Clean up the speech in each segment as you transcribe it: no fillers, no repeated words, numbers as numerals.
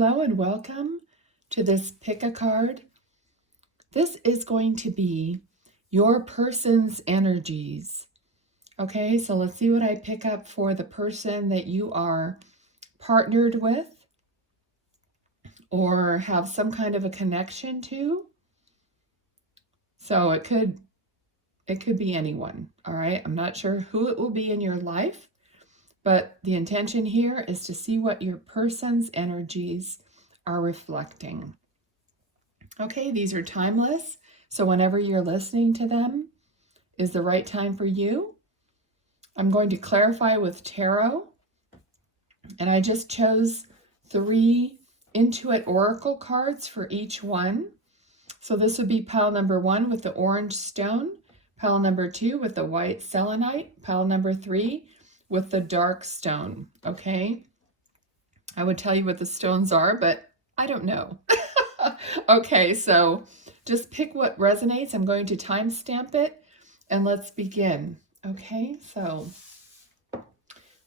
Hello and welcome to this pick a card. This is going to be your person's energies. Okay, so let's see what I pick up for the person that you are partnered with or have some kind of a connection to. So it could be anyone, all right? I'm not sure who it will be in your life, but the intention here is to see what your person's energies are reflecting. Okay, these are timeless, so whenever you're listening to them is the right time for you. I'm going to clarify with tarot, and I just chose 3 Intuit Oracle cards for each one. So this would be pile number 1 with the orange stone, pile number 2 with the white selenite, pile number 3 with the dark stone, okay? I would tell you what the stones are, but I don't know. Okay, so just pick what resonates. I'm going to timestamp it, and let's begin. Okay, so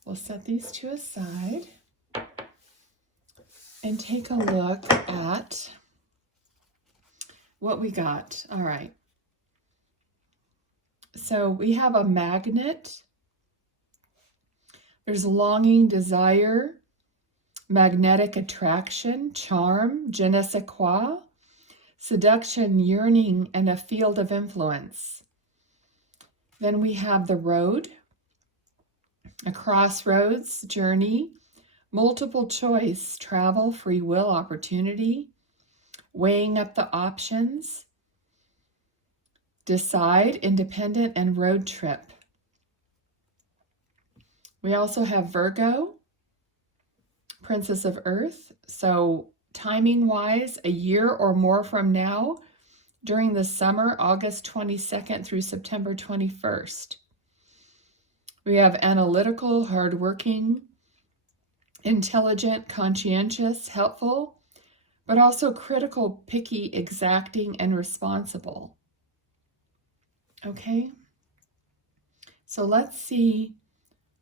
we'll set these two aside and take a look at what we got. All right. So we have a magnet. There's longing, desire, magnetic attraction, charm, je ne sais quoi, seduction, yearning, and a field of influence. Then we have the road, a crossroads, journey, multiple choice, travel, free will, opportunity, weighing up the options, decide, independent, and road trip. We also have Virgo, Princess of Earth. So timing wise, a year or more from now, during the summer, August 22nd through September 21st. We have analytical, hardworking, intelligent, conscientious, helpful, but also critical, picky, exacting, and responsible. Okay, so let's see,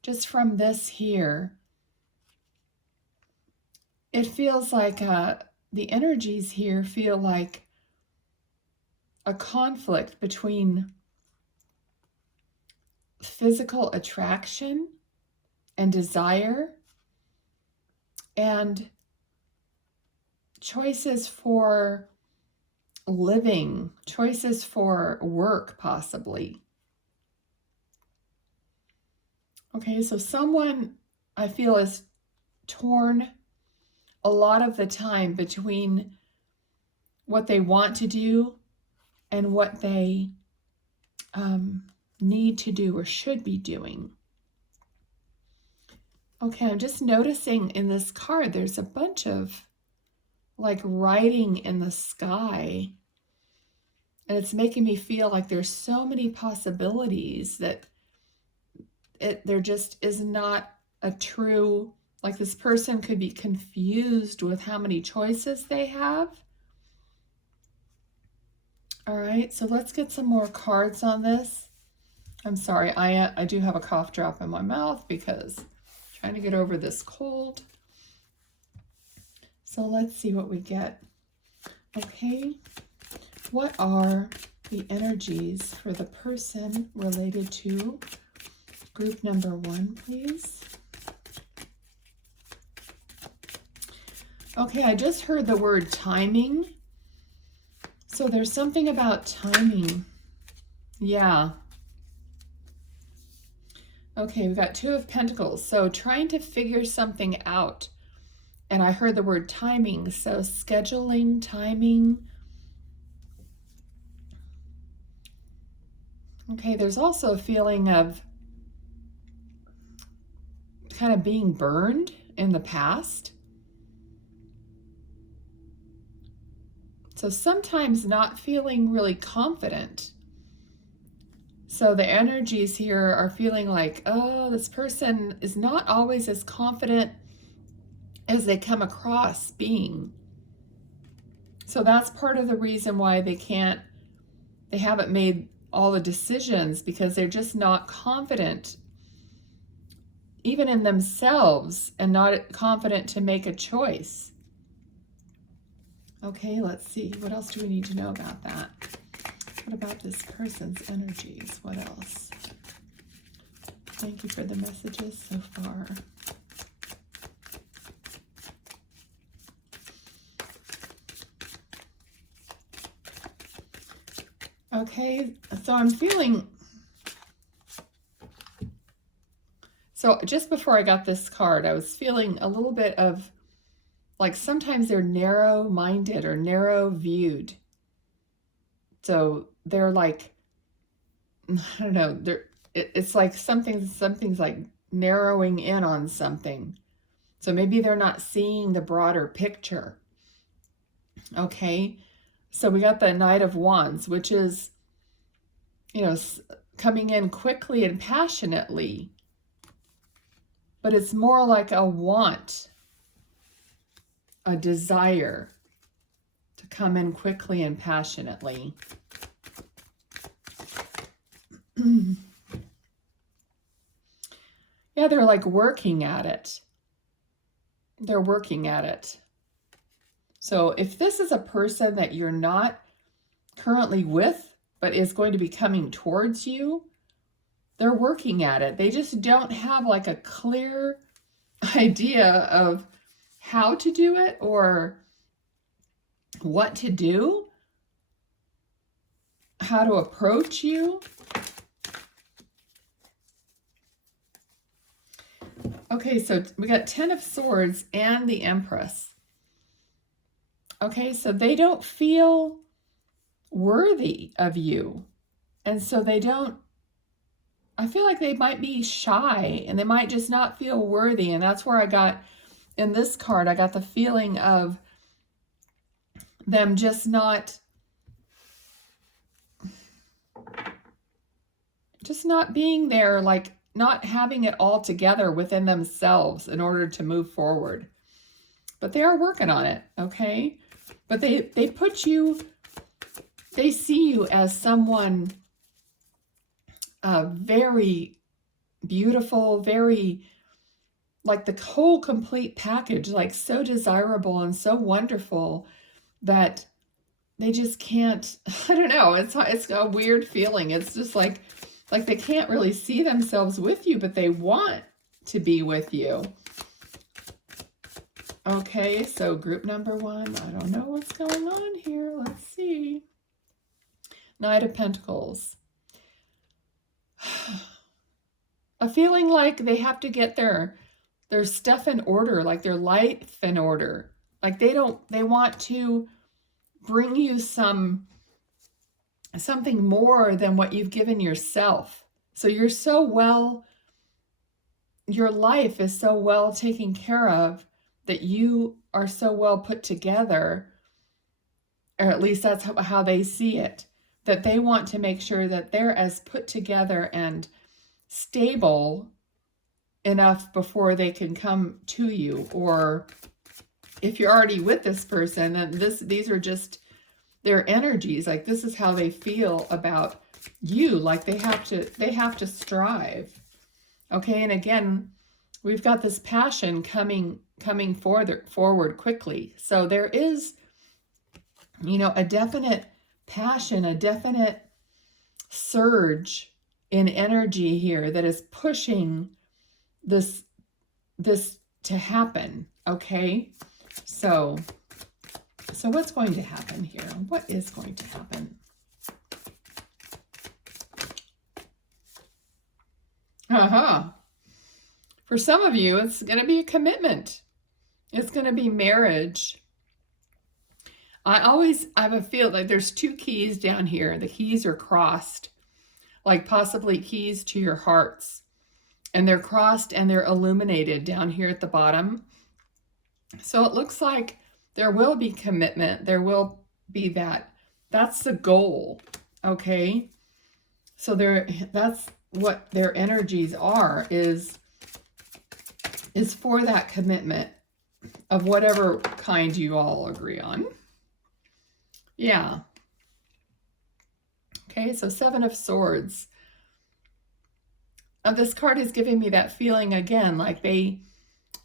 just from this here, it feels like the energies here feel like a conflict between physical attraction and desire and choices for living, choices for work, possibly. Okay, so someone I feel is torn a lot of the time between what they want to do and what they need to do or should be doing. Okay, I'm just noticing in this card, there's a bunch of like writing in the sky. And it's making me feel like there's so many possibilities that there just is not a true, like this person could be confused with how many choices they have. All right, so let's get some more cards on this. I'm sorry, I do have a cough drop in my mouth because I'm trying to get over this cold. So let's see what we get. Okay, what are the energies for the person related to group number 1, please? Okay, I just heard the word timing. So there's something about timing. Yeah. Okay, we've got 2 of Pentacles. So trying to figure something out. And I heard the word timing. So scheduling, timing. Okay, there's also a feeling of kind of being burned in the past. So sometimes not feeling really confident. So the energies here are feeling like, oh, this person is not always as confident as they come across being. So that's part of the reason why they haven't made all the decisions, because they're just not confident even in themselves and not confident to make a choice. Okay, let's see. What else do we need to know about that? What about this person's energies? What else? Thank you for the messages so far. Okay, so I'm feeling... So just before I got this card, I was feeling a little bit of, like, sometimes they're narrow-minded or narrow-viewed. So they're like, I don't know, it's like something's like narrowing in on something. So maybe they're not seeing the broader picture. Okay, so we got the Knight of Wands, which is, you know, coming in quickly and passionately, but it's more like a want, a desire to come in quickly and passionately. Yeah, they're like working at it. They're working at it. So if this is a person that you're not currently with, but is going to be coming towards you, they're working at it. They just don't have like a clear idea of how to do it or what to do, how to approach you. Okay, so we got 10 of Swords and the Empress. Okay, so they don't feel worthy of you. And so they don't, I feel like they might be shy and they might just not feel worthy. And that's where I got, in this card, I got the feeling of them just not being there, like not having it all together within themselves in order to move forward. But they are working on it, okay? But they put you, they see you as someone very beautiful, very, like the whole complete package, like so desirable and so wonderful that they just can't, I don't know, it's a weird feeling. It's just like they can't really see themselves with you, but they want to be with you. Okay, so group number 1, I don't know what's going on here. Let's see. Knight of Pentacles. A feeling like they have to get their stuff in order, like their life in order. Like they want to bring you something more than what you've given yourself. So you're so well, your life is so well taken care of that you are so well put together, or at least that's how they see it, that they want to make sure that they're as put together and stable enough before they can come to you. Or if you're already with this person, then these are just their energies. Like this is how they feel about you. Like they have to strive. Okay, and again, we've got this passion coming forward quickly. So there is, you know, a definite passion, a definite surge in energy here that is pushing this to happen. Okay, so what's going to happen here? What is going to happen? For some of you, it's going to be a commitment. It's going to be marriage. I have a feel like there's 2 keys down here. The keys are crossed, like possibly keys to your hearts. And they're crossed and they're illuminated down here at the bottom. So it looks like there will be commitment. There will be that. That's the goal, okay? So that's what their energies are, is for that commitment of whatever kind you all agree on. Yeah. Okay, so 7 of Swords. This card is giving me that feeling again, like they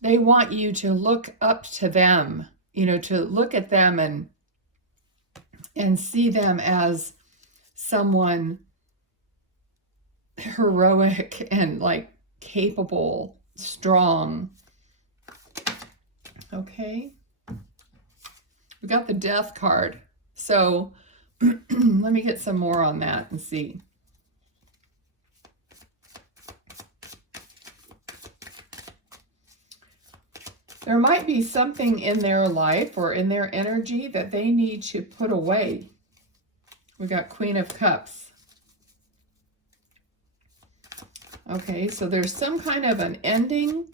want you to look up to them, you know, to look at them and and see them as someone heroic and like capable, strong. Okay. We got the Death card. So let me get some more on that and see. There might be something in their life or in their energy that they need to put away. We got Queen of Cups. Okay, so there's some kind of an ending.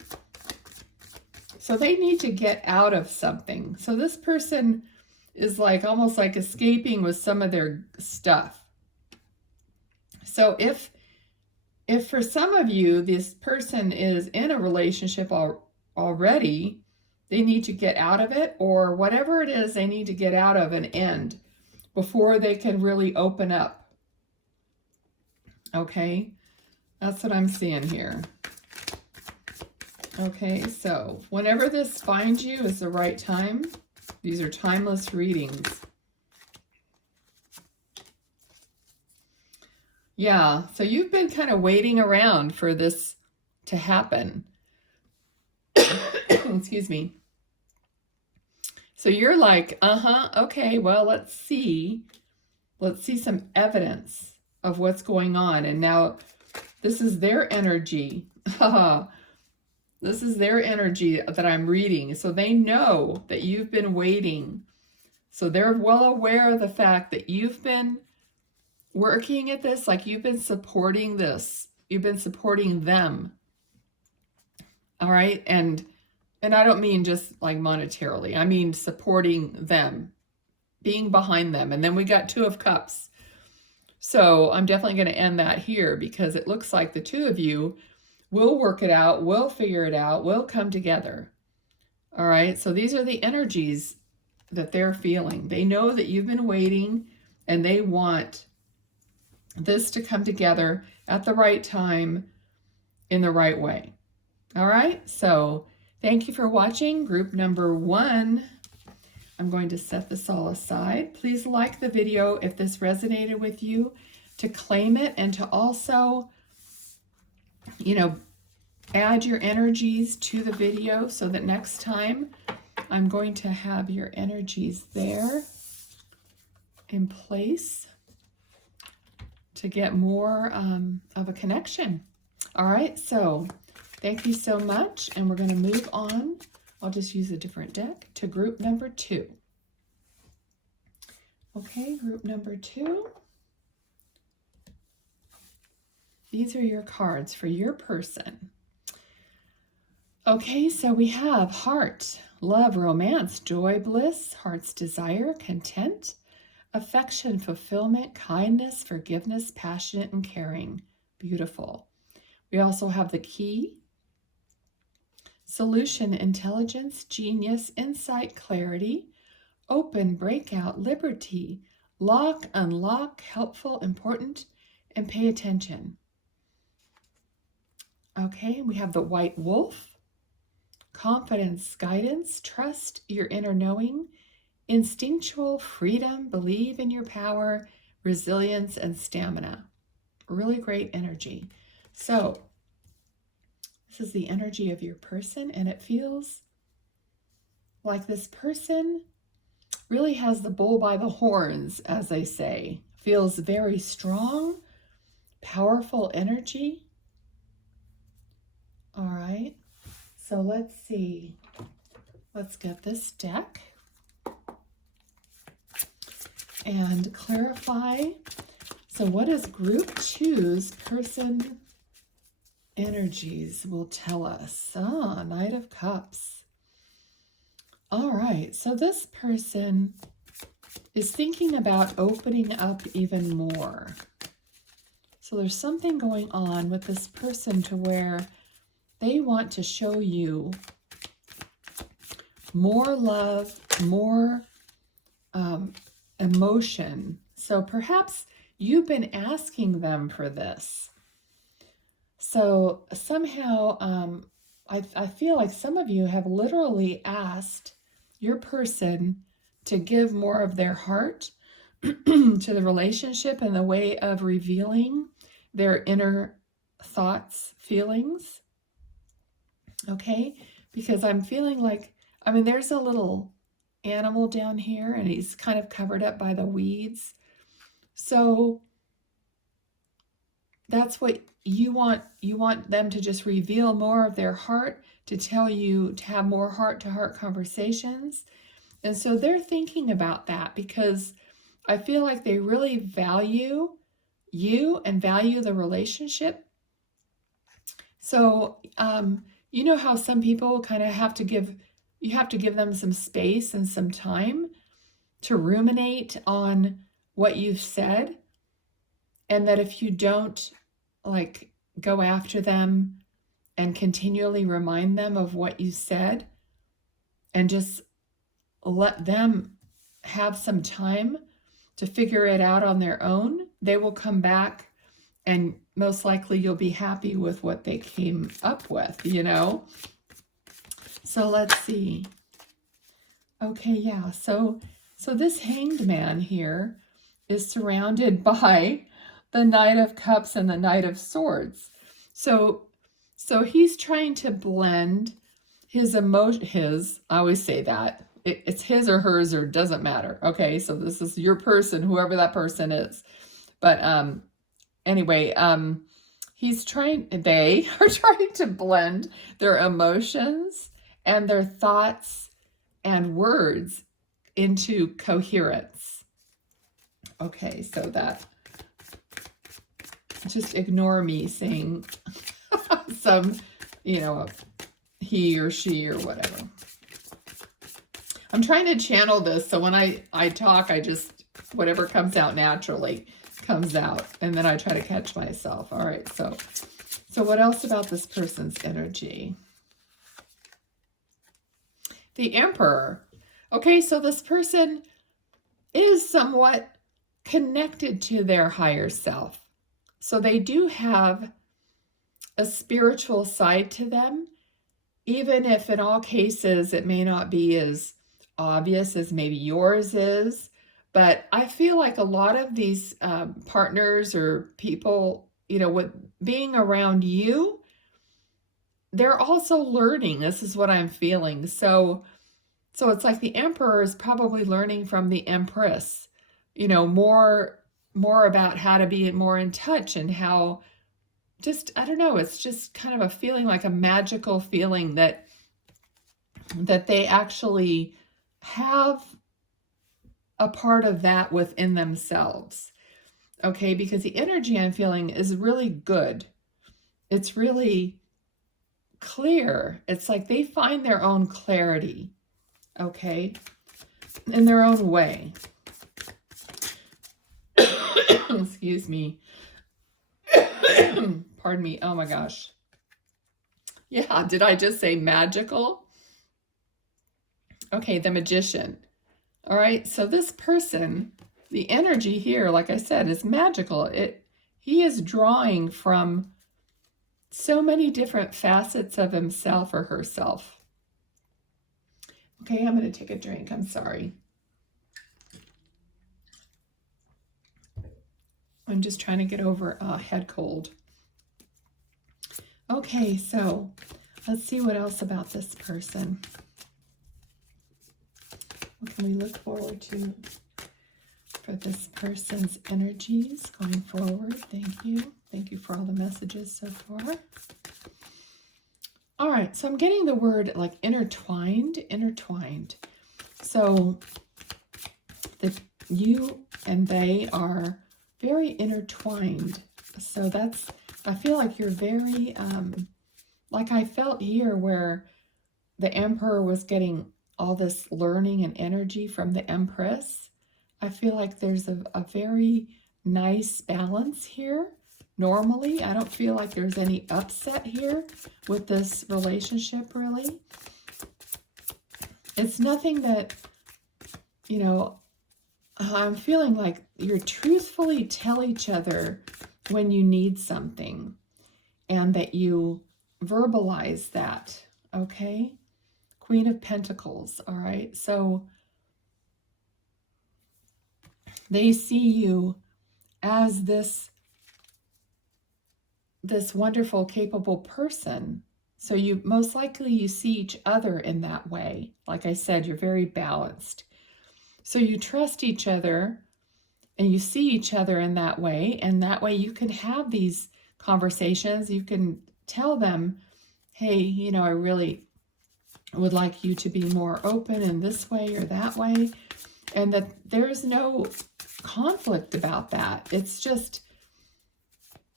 So they need to get out of something. So this person is like almost like escaping with some of their stuff. So if for some of you, this person is in a relationship already, they need to get out of it, or whatever it is they need to get out of and end before they can really open up. Okay, that's what I'm seeing here. Okay, so whenever this finds you is the right time. These are timeless readings. Yeah, so you've been kind of waiting around for this to happen. Excuse me. So you're like, okay, well, let's see some evidence of what's going on. And now this is their energy. This is their energy that I'm reading. So they know that you've been waiting. So they're well aware of the fact that you've been working at this, like you've been supporting this. You've been supporting them. All right? And I don't mean just like monetarily. I mean supporting them, being behind them. And then we got Two of Cups. So I'm definitely going to end that here because it looks like the two of you will work it out, will figure it out, will come together. All right? So these are the energies that they're feeling. They know that you've been waiting and they want this to come together at the right time in the right way. All right? So thank you for watching group number 1. I'm going to set this all aside. Please like the video if this resonated with you, to claim it, and to also, add your energies to the video so that next time I'm going to have your energies there in place to get more of a connection. All right, so thank you so much, and we're going to move on. I'll just use a different deck to group number 2. Okay, group number 2. These are your cards for your person. Okay, so we have heart, love, romance, joy, bliss, heart's desire, content, affection, fulfillment, kindness, forgiveness, passionate, and caring. Beautiful. We also have the key, solution, intelligence, genius, insight, clarity, open, breakout, liberty, lock, unlock, helpful, important, and pay attention. Okay, we have the white wolf, confidence, guidance, trust your inner knowing, instinctual, freedom, believe in your power, resilience, and stamina. Really great energy. So this is the energy of your person, and it feels like this person really has the bull by the horns, as they say. Feels very strong, powerful energy. All right, so let's see. Let's get this deck and clarify. So what does group 2's person energies will tell us? Knight of Cups. All right, so this person is thinking about opening up even more. So there's something going on with this person to where they want to show you more love, more emotion. So perhaps you've been asking them for this. So somehow, I feel like some of you have literally asked your person to give more of their heart to the relationship and the way of revealing their inner thoughts, feelings. Okay, because I'm feeling like, I mean, there's a little animal down here and he's kind of covered up by the weeds. So that's what you want. You want them to just reveal more of their heart, to tell you to have more heart-to-heart conversations. And so they're thinking about that because I feel like they really value you and value the relationship. So, you know how some people kind of have to give them some space and some time to ruminate on what you've said. And that if you don't like go after them and continually remind them of what you said and just let them have some time to figure it out on their own, they will come back and most likely you'll be happy with what they came up with, you know? So let's see. Okay, yeah. So this Hanged Man here is surrounded by the Knight of Cups and the Knight of Swords. So he's trying to blend his emotion, I always say that. It's his or hers or doesn't matter. Okay, so this is your person, whoever that person is. But anyway, they are trying to blend their emotions and their thoughts and words into coherence. Okay, so that, just ignore me saying some, he or she or whatever. I'm trying to channel this, so when I talk, I just, whatever comes out naturally comes out, and then I try to catch myself. All right, so what else about this person's energy? The Emperor. Okay, so this person is somewhat connected to their higher self. So they do have a spiritual side to them, even if in all cases it may not be as obvious as maybe yours is. But I feel like a lot of these partners or people, with being around you, they're also learning. This is what I'm feeling. So it's like the Emperor is probably learning from the Empress, more about how to be more in touch and how, just, I don't know, it's just kind of a feeling, like a magical feeling that they actually have a part of that within themselves. Okay, because the energy I'm feeling is really good. It's really clear. It's like they find their own clarity, okay, in their own way. Excuse me. Pardon me. Oh my gosh. Yeah, did I just say magical? Okay, the Magician. All right, so this person, the energy here, like I said, is magical. He is drawing from so many different facets of himself or herself. Okay, I'm going to take a drink. I'm sorry. I'm just trying to get over a head cold. Okay, so let's see what else about this person. What can we look forward to for this person's energies going forward? Thank you. Thank you for all the messages so far. All right, so I'm getting the word like intertwined. So that you and they are very intertwined. So I feel like you're very, like I felt here where the Emperor was getting all this learning and energy from the Empress. I feel like there's a very nice balance here. Normally, I don't feel like there's any upset here with this relationship, really. It's nothing that, I'm feeling like you truthfully tell each other when you need something and that you verbalize that, okay? Queen of Pentacles, all right? So They see you as this wonderful, capable person. So you most likely you see each other in that way. Like I said, you're very balanced. So you trust each other and you see each other in that way. And that way you can have these conversations. You can tell them, hey, you know, I really would like you to be more open in this way or that way. And that there's no conflict about that. It's just,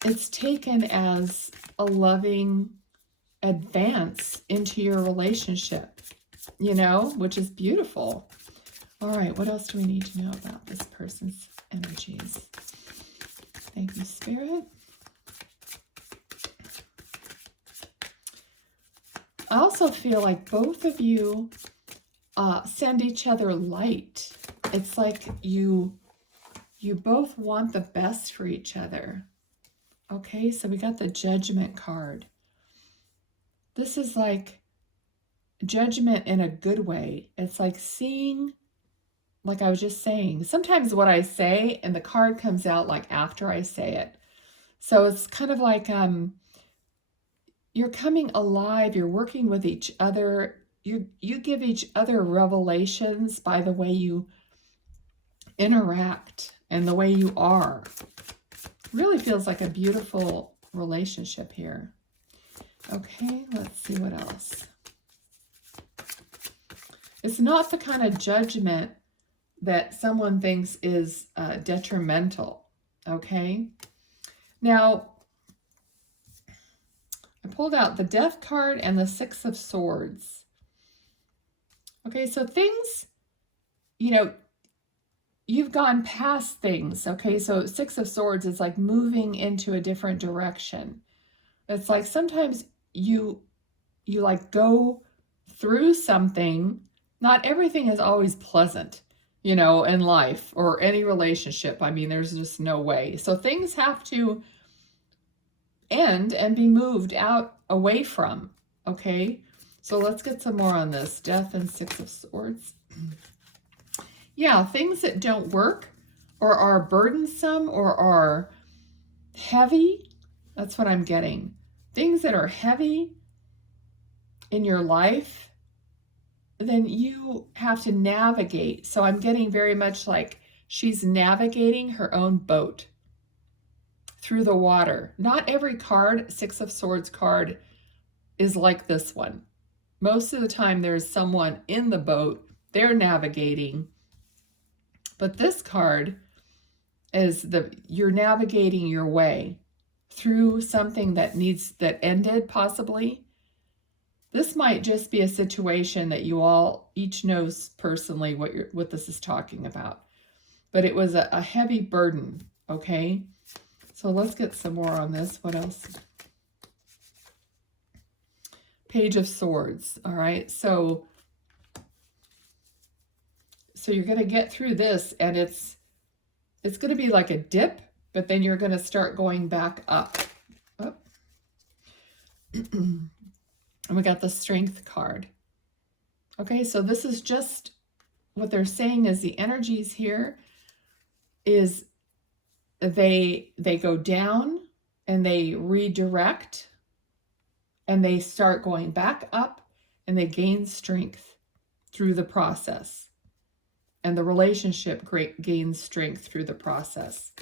it's taken as a loving advance into your relationship, you know, which is beautiful. All right, what else do we need to know about this person's energies? Thank you, Spirit. I also feel like both of you send each other light. It's like you both want the best for each other. Okay, so we got the Judgment card. This is like judgment in a good way. It's like seeing, like I was just saying, sometimes what I say and the card comes out like after I say it. So it's kind of like you're coming alive, you're working with each other, you give each other revelations by the way you interact and the way you are. Really feels like a beautiful relationship here. Okay, let's see what else. It's not the kind of judgment that someone thinks is detrimental, okay? Now, I pulled out the Death card and the Six of Swords. Okay, so things, you know, you've gone past things, okay? So Six of Swords is like moving into a different direction. It's like sometimes you like go through something. Not everything is always pleasant, you know, in life or any relationship. I mean, there's just no way. So things have to end and be moved out away from, okay? So let's get some more on this. Death and Six of Swords. Yeah, things that don't work or are burdensome or are heavy. That's what I'm getting. Things that are heavy in your life, then you have to navigate. So I'm getting very much like she's navigating her own boat through the water. Not every card, Six of Swords card, is like this one. Most of the time there's someone in the boat, they're navigating. But this card is you're navigating your way through something that ended possibly. This might just be a situation that you all each knows personally what this is talking about. But it was a heavy burden, okay? So let's get some more on this. What else? Page of Swords, all right? So you're going to get through this, and it's going to be like a dip, but then you're going to start going back up. And we got the Strength card. Okay, so this is just what they're saying is the energies here is they go down and they redirect and they start going back up and they gain strength through the process. And the relationship gains strength through the process.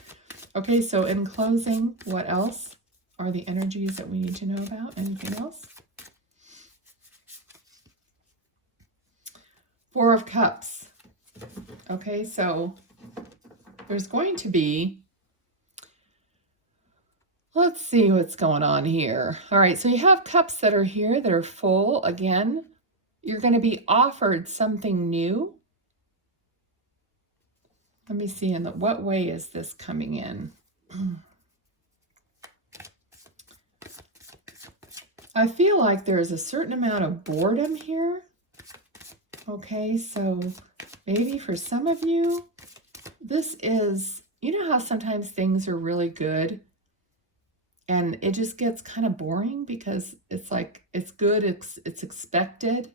Okay, so in closing, what else are the energies that we need to know about? Anything else? Four of Cups. Okay, so there's going to be, let's see what's going on here. All right, so you have cups that are here that are full. Again, you're going to be offered something new. Let me see, in what way is this coming in? I feel like there is a certain amount of boredom here. Okay, so maybe for some of you, this is, you know how sometimes things are really good and it just gets kind of boring because it's like, it's good, it's expected.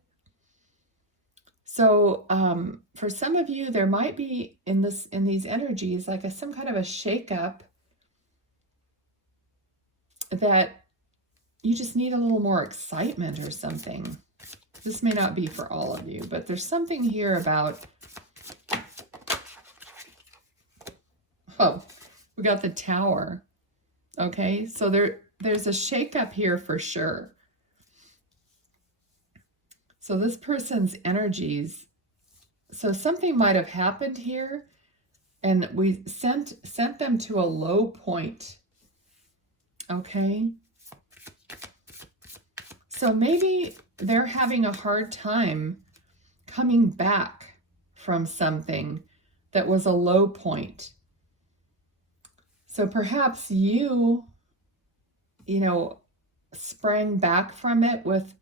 So for some of you, there might be in these energies like some kind of a shakeup that you just need a little more excitement or something. This may not be for all of you, but there's something here about, oh, we got the Tower. Okay, so there's a shakeup here for sure. So this person's energies, so something might have happened here, and we sent them to a low point. Okay, so maybe they're having a hard time coming back from something that was a low point. So perhaps you know, sprang back from it with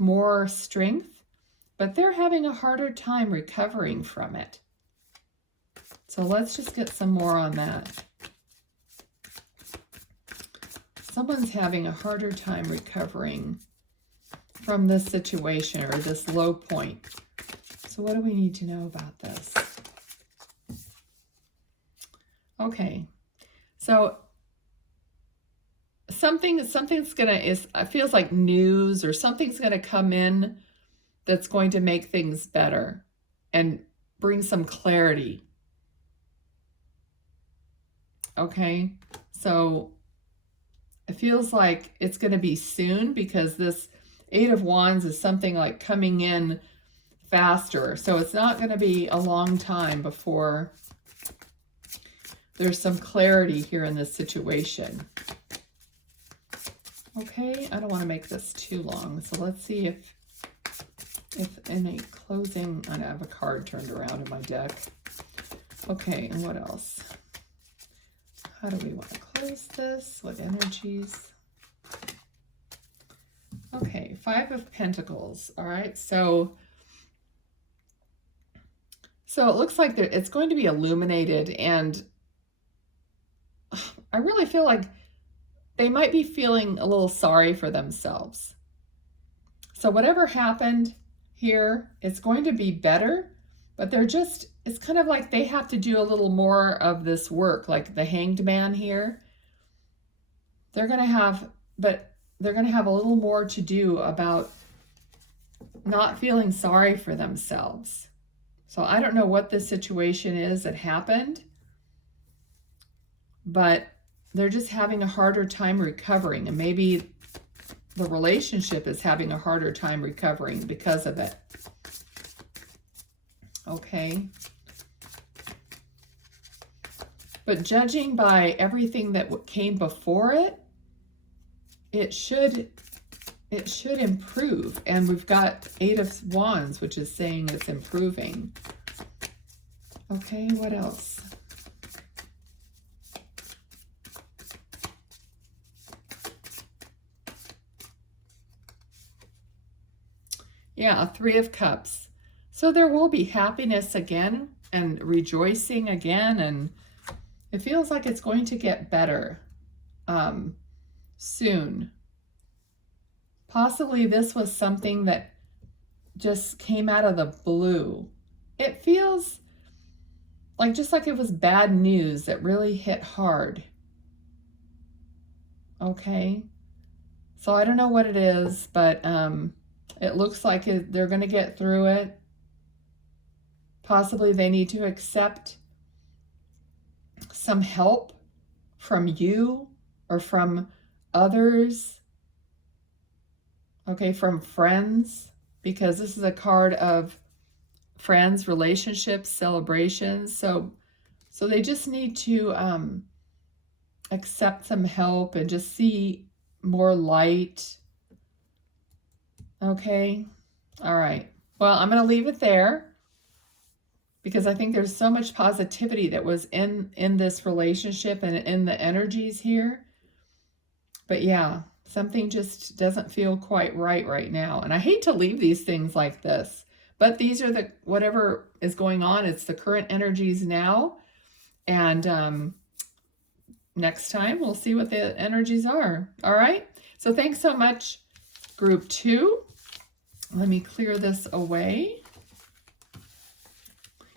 more strength, but they're having a harder time recovering from it. So let's just get some more on that. Someone's having a harder time recovering from this situation or this low point. So what do we need to know about this? Okay, so something's gonna it feels like news or something's gonna come in that's going to make things better and bring some clarity. Okay, so it feels like it's going to be soon because this Eight of Wands is something like coming in faster. So it's not going to be a long time before there's some clarity here in this situation. Okay, I don't want to make this too long. So let's see if in a closing, I have a card turned around in my deck. Okay, and what else? How do we want to close this? What energies? Okay, Five of Pentacles. All right, so it looks like it's going to be illuminated, and I really feel like they might be feeling a little sorry for themselves. So whatever happened here, it's going to be better, but it's kind of like they have to do a little more of this work, like the Hanged Man here. They're going to have a little more to do about not feeling sorry for themselves. So I don't know what the situation is that happened, but they're just having a harder time recovering, and maybe the relationship is having a harder time recovering because of it. Okay. But judging by everything that came before it, it should improve. And we've got Eight of Wands, which is saying it's improving. Okay, what else? Yeah, Three of Cups. So there will be happiness again and rejoicing again, and it feels like it's going to get better soon. Possibly this was something that just came out of the blue. It feels like just like it was bad news that really hit hard. Okay, so I don't know what it is, but it looks like they're going to get through it. Possibly they need to accept some help from you or from others. Okay, from friends, because this is a card of friends, relationships, celebrations. So they just need to accept some help and just see more light. Okay, all right. Well, I'm going to leave it there because I think there's so much positivity that was in this relationship and in the energies here. But yeah, something just doesn't feel quite right now. And I hate to leave these things like this, but these are whatever is going on. It's the current energies now. And next time we'll see what the energies are. All right. So thanks so much, group 2. Let me clear this away.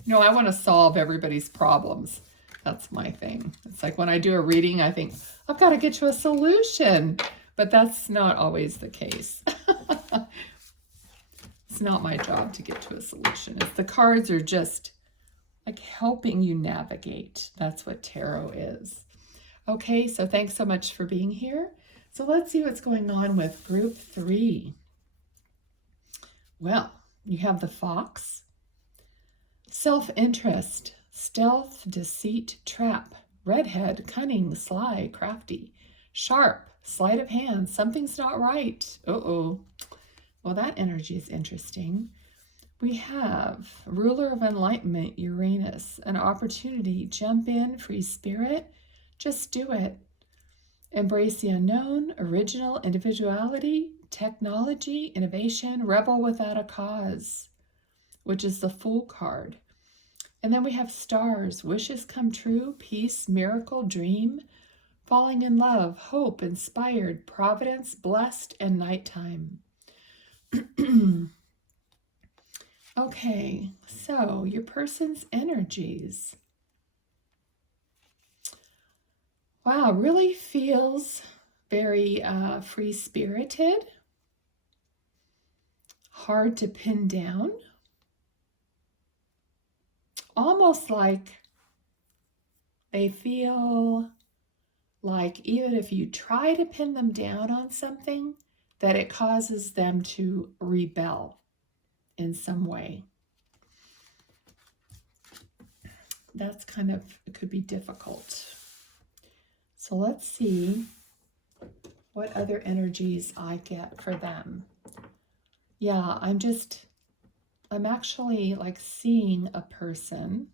No, I want to solve everybody's problems. That's my thing. It's like when I do a reading, I think, I've got to get to a solution. But that's not always the case. It's not my job to get to a solution. It's the cards are just like helping you navigate. That's what tarot is. Okay, so thanks so much for being here. So let's see what's going on with group 3. Well, you have the Fox, self-interest, stealth, deceit, trap, redhead, cunning, sly, crafty, sharp, sleight of hand, something's not right. Uh-oh. Well, that energy is interesting. We have ruler of enlightenment, Uranus, an opportunity, jump in, free spirit, just do it. Embrace the unknown, original, individuality, technology, innovation, rebel without a cause, which is the Fool card. And then we have stars, wishes come true, peace, miracle, dream, falling in love, hope, inspired, providence, blessed, and nighttime. Okay, so your person's energies. Wow, really feels very free-spirited, hard to pin down, almost like they feel like even if you try to pin them down on something, that it causes them to rebel in some way. That's kind of, it could be difficult. So let's see what other energies I get for them. Yeah, I'm actually like seeing a person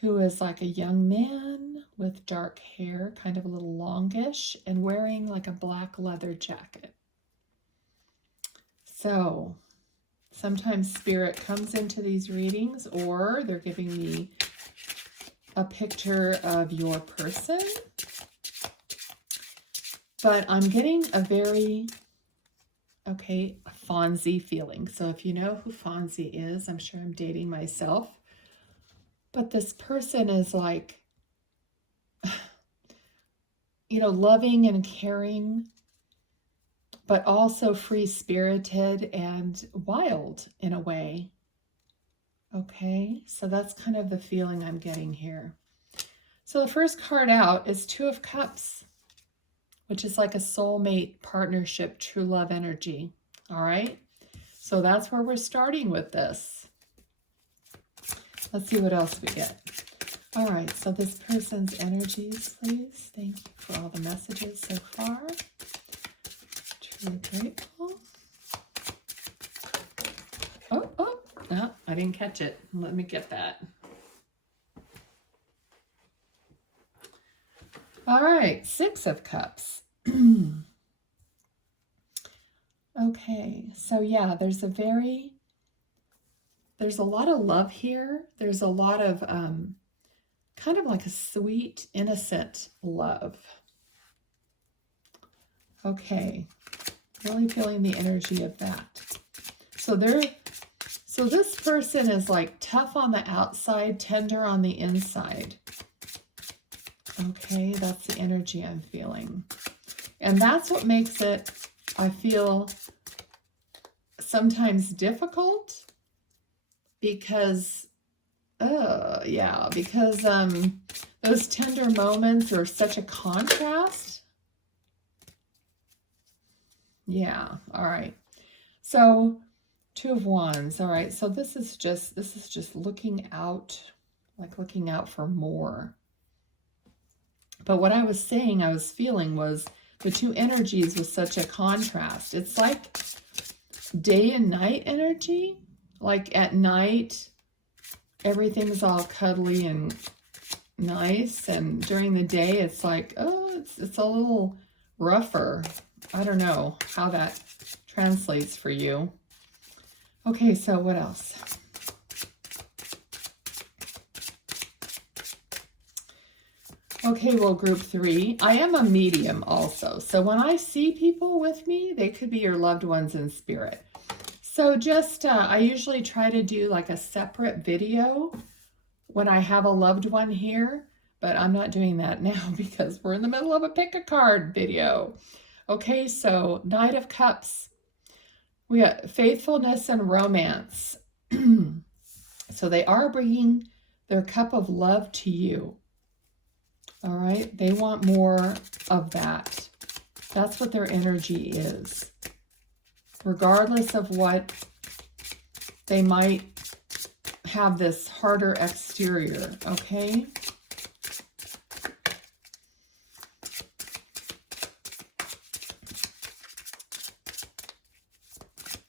who is like a young man with dark hair, kind of a little longish, and wearing like a black leather jacket. So sometimes spirit comes into these readings, or they're giving me a picture of your person. But I'm getting a very, Fonzie feeling. So if you know who Fonzie is, I'm sure I'm dating myself. But this person is like, loving and caring, but also free-spirited and wild in a way. Okay, so that's kind of the feeling I'm getting here. So the first card out is Two of Cups, which is like a soulmate partnership, true love energy. All right, so that's where we're starting with this. Let's see what else we get. All right, so this person's energies, please. Thank you for all the messages so far. Truly grateful. Oh, no, I didn't catch it. Let me get that. All right, Six of Cups. Okay, so yeah, there's a lot of love here. There's a lot of kind of like a sweet, innocent love. Okay, really feeling the energy of that. So this person is like tough on the outside, tender on the inside. Okay, that's the energy I'm feeling. And that's what makes it, I feel, sometimes difficult because, those tender moments are such a contrast. Yeah, all right. So Two of Wands. All right, so this is just looking out, like looking out for more. But what I was feeling was the two energies was such a contrast. It's like day and night energy. Like at night, everything's all cuddly and nice, and during the day, it's like, oh, it's a little rougher. I don't know how that translates for you. Okay, so what else? Okay, well, group 3. I am a medium also. So when I see people with me, they could be your loved ones in spirit. So just, I usually try to do like a separate video when I have a loved one here, but I'm not doing that now because we're in the middle of a pick a card video. Okay, so Knight of Cups. We got faithfulness and romance. So they are bringing their cup of love to you. All right, they want more of that. That's what their energy is. Regardless of what, they might have this harder exterior, okay?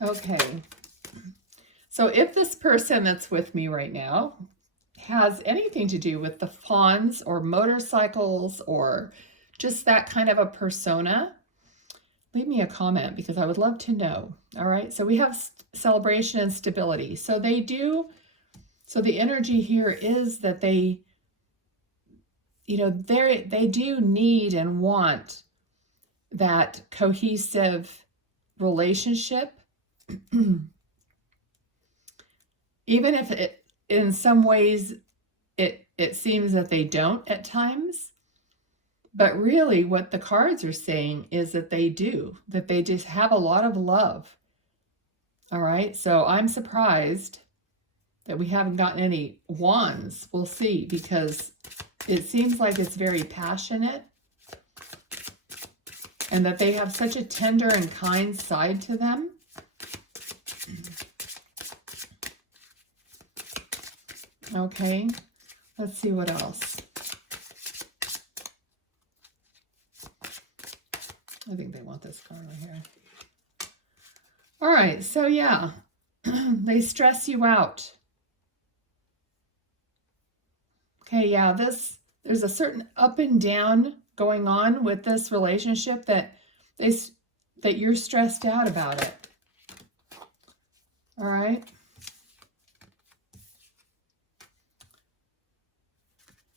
Okay. So if this person that's with me right now has anything to do with the fawns or motorcycles or just that kind of a persona, leave me a comment because I would love to know. All right, so we have celebration and stability. So they do, so the energy here is that they, you know, they do need and want that cohesive relationship. Even if it, in some ways, it seems that they don't at times. But really what the cards are saying is that they do, that they just have a lot of love. All right, so I'm surprised that we haven't gotten any wands. We'll see, because it seems like it's very passionate and that they have such a tender and kind side to them. Okay, let's see what else. I think they want this card right here. All right, so yeah, they stress you out. Okay, yeah, there's a certain up and down going on with this relationship that you're stressed out about it. All right.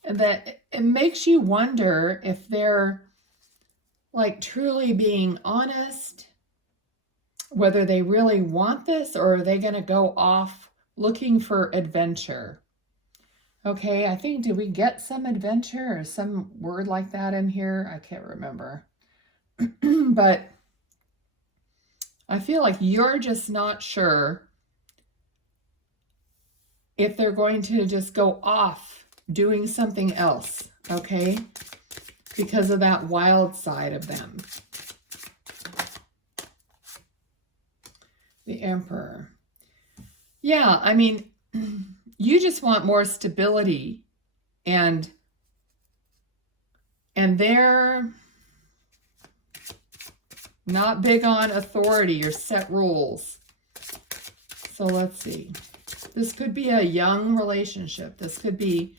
And that it makes you wonder if they're like truly being honest, whether they really want this, or are they going to go off looking for adventure? Okay, I think, did we get some adventure or some word like that in here? I can't remember. But I feel like you're just not sure if they're going to just go off doing something else, okay? Because of that wild side of them. The Emperor. Yeah, I mean, you just want more stability, and they're not big on authority or set rules. So let's see. This could be a young relationship. This could be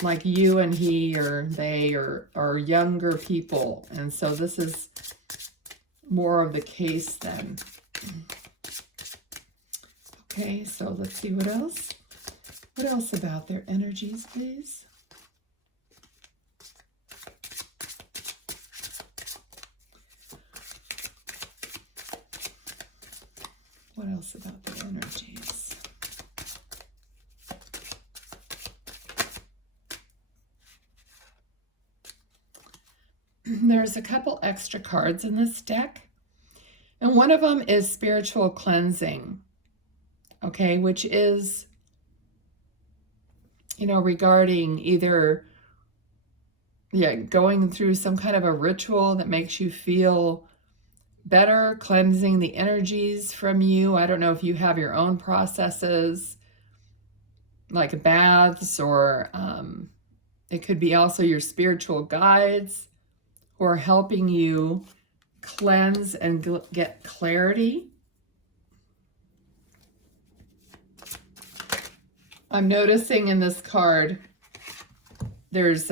like you and he, or they, or younger people. And so this is more of the case then. Okay, so let's see what else. What else about their energies, please? What else about their energies? There's a couple extra cards in this deck, and one of them is spiritual cleansing, okay, which is, you know, regarding either, yeah, going through some kind of a ritual that makes you feel better, cleansing the energies from you. I don't know if you have your own processes, like baths, or it could be also your spiritual guides who are helping you cleanse and get clarity. I'm noticing in this card, there's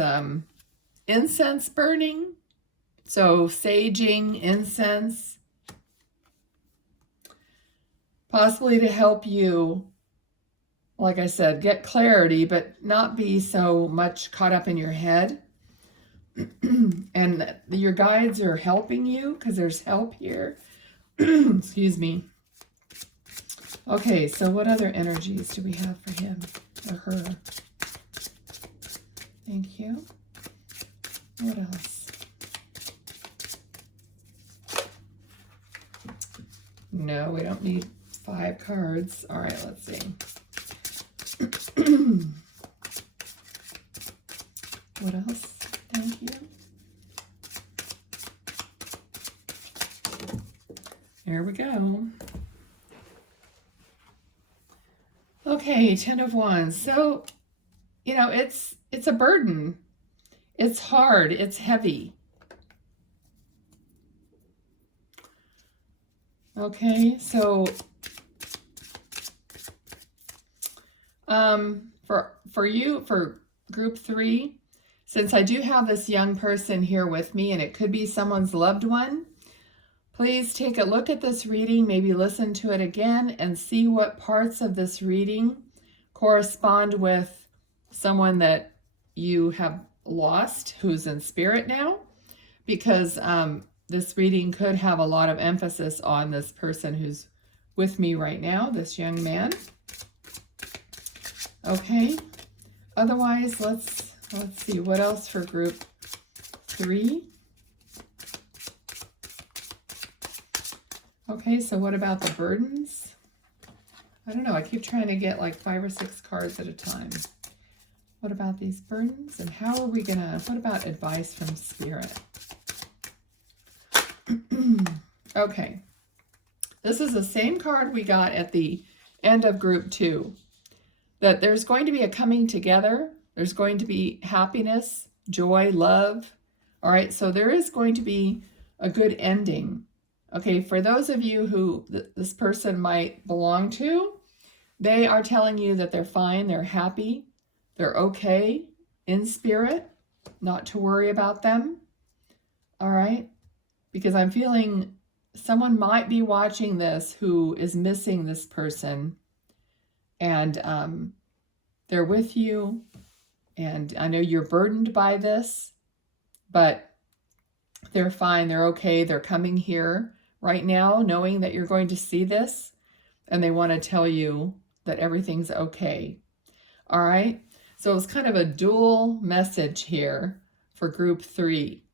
incense burning. So saging, incense, possibly to help you, like I said, get clarity, but not be so much caught up in your head. And your guides are helping you because there's help here. Excuse me. Okay, so what other energies do we have for him or her? Thank you. What else? No, we don't need 5 cards. All right, let's see. What else? Thank you. There we go. Okay, 10 of Wands. So, you know, it's a burden. It's hard. It's heavy. Okay, so for you, for group 3, since I do have this young person here with me, and it could be someone's loved one, please take a look at this reading, maybe listen to it again, and see what parts of this reading correspond with someone that you have lost who's in spirit now, because this reading could have a lot of emphasis on this person who's with me right now, this young man. Okay, otherwise let's see what else for group 3. Okay, so what about the burdens? I don't know, I keep trying to get like 5 or 6 cards at a time. What about these burdens? And how are we gonna, what about advice from Spirit? Okay, this is the same card we got at the end of group 2. That there's going to be a coming together. There's going to be happiness, joy, love. All right, so there is going to be a good ending. Okay, for those of you who this person might belong to, they are telling you that they're fine, they're happy, they're okay in spirit, not to worry about them. All right, because I'm feeling someone might be watching this who is missing this person, and they're with you, and I know you're burdened by this, but they're fine, they're okay, they're coming here right now knowing that you're going to see this, and they want to tell you that everything's okay. All right, so it's kind of a dual message here for group 3.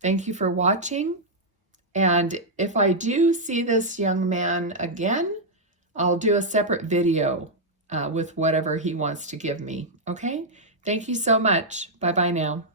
Thank you for watching, and if I do see this young man again, I'll do a separate video with whatever he wants to give me. Okay, thank you so much. Bye-bye now.